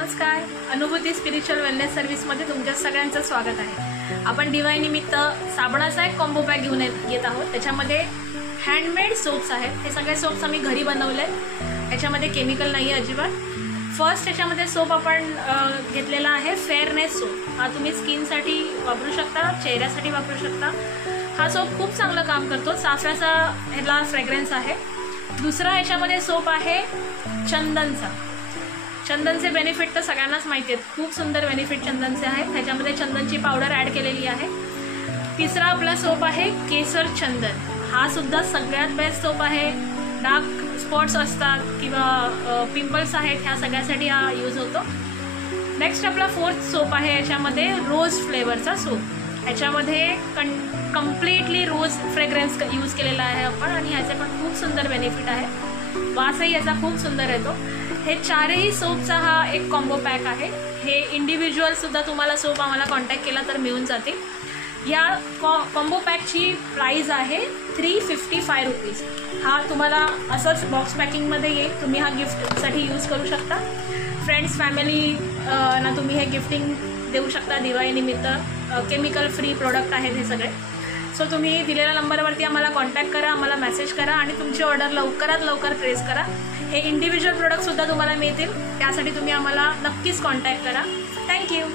नमस्कार, अनुभूती spiritual wellness सर्व्हिसमध्ये तुमच्या सगळ्यांचं स्वागत आहे। आपण दिवाळीनिमित्त साबणाचा एक कॉम्बो पॅक घेऊन येत आहोत। त्याच्यामध्ये हँडमेड सोप्स आहेत। हे सगळे सोप्स आम्ही घरी बनवले, याच्यामध्ये केमिकल नाही आहे अजिबात। फर्स्ट याच्यामध्ये सोप आपण घेतलेला आहे फेअरनेस सोप। हा तुम्ही स्किनसाठी वापरू शकता, चेहऱ्यासाठी वापरू शकता। हा सोप खूप चांगलं काम करतो, चाफ्याचा ह्याला फ्रेग्रन्स आहे। दुसरा याच्यामध्ये सोप आहे चंदनचा। चंदनचे बेनिफिट तर सगळ्यांनाच माहिती आहेत, खूप सुंदर बेनिफिट चंदनचे आहेत। त्याच्यामध्ये चंदनची पावडर ॲड केलेली आहे। तिसरा आपला सोप आहे केसर चंदन। हा सुद्धा सगळ्यात बेस्ट सोप आहे। डार्क स्पॉट्स असतात किंवा पिंपल्स आहेत, ह्या सगळ्यासाठी हा यूज होतो। नेक्स्ट आपला फोर्थ सोप आहे, याच्यामध्ये रोज फ्लेवरचा सोप। याच्यामध्ये कम्प्लिटली रोज फ्रेग्रन्स यूज केलेला आहे आपण, आणि ह्याचे पण खूप सुंदर बेनिफिट आहे। वासही याचा खूप सुंदर येतो। हे चारही सोपचा हा एक कॉम्बो पॅक आहे। हे इंडिव्हिज्युअल सुद्धा तुम्हाला सोप आम्हाला कॉन्टॅक्ट केला तर मिळून जातील। या कॉम्बो पॅकची प्राइस आहे 355 रुपीज। हा तुम्हाला असंच बॉक्स पॅकिंगमध्ये येईल। तुम्ही हा गिफ्टसाठी यूज करू शकता। फ्रेंड्स फॅमिली ना तुम्ही हे गिफ्टिंग देऊ शकता दिवाळीनिमित्त। केमिकल फ्री प्रोडक्ट आहेत हे सगळे। सो तुम्ही दिलेल्या नंबरवरती आम्हाला कॉन्टॅक्ट करा, आम्हाला मेसेज करा आणि तुमची ऑर्डर लवकरात लवकर प्लेस करा। हे इंडिव्हिज्युअल प्रोडक्टसुद्धा तुम्हाला मिळतील, त्यासाठी तुम्ही आम्हाला नक्कीच कॉन्टॅक्ट करा। थँक्यू।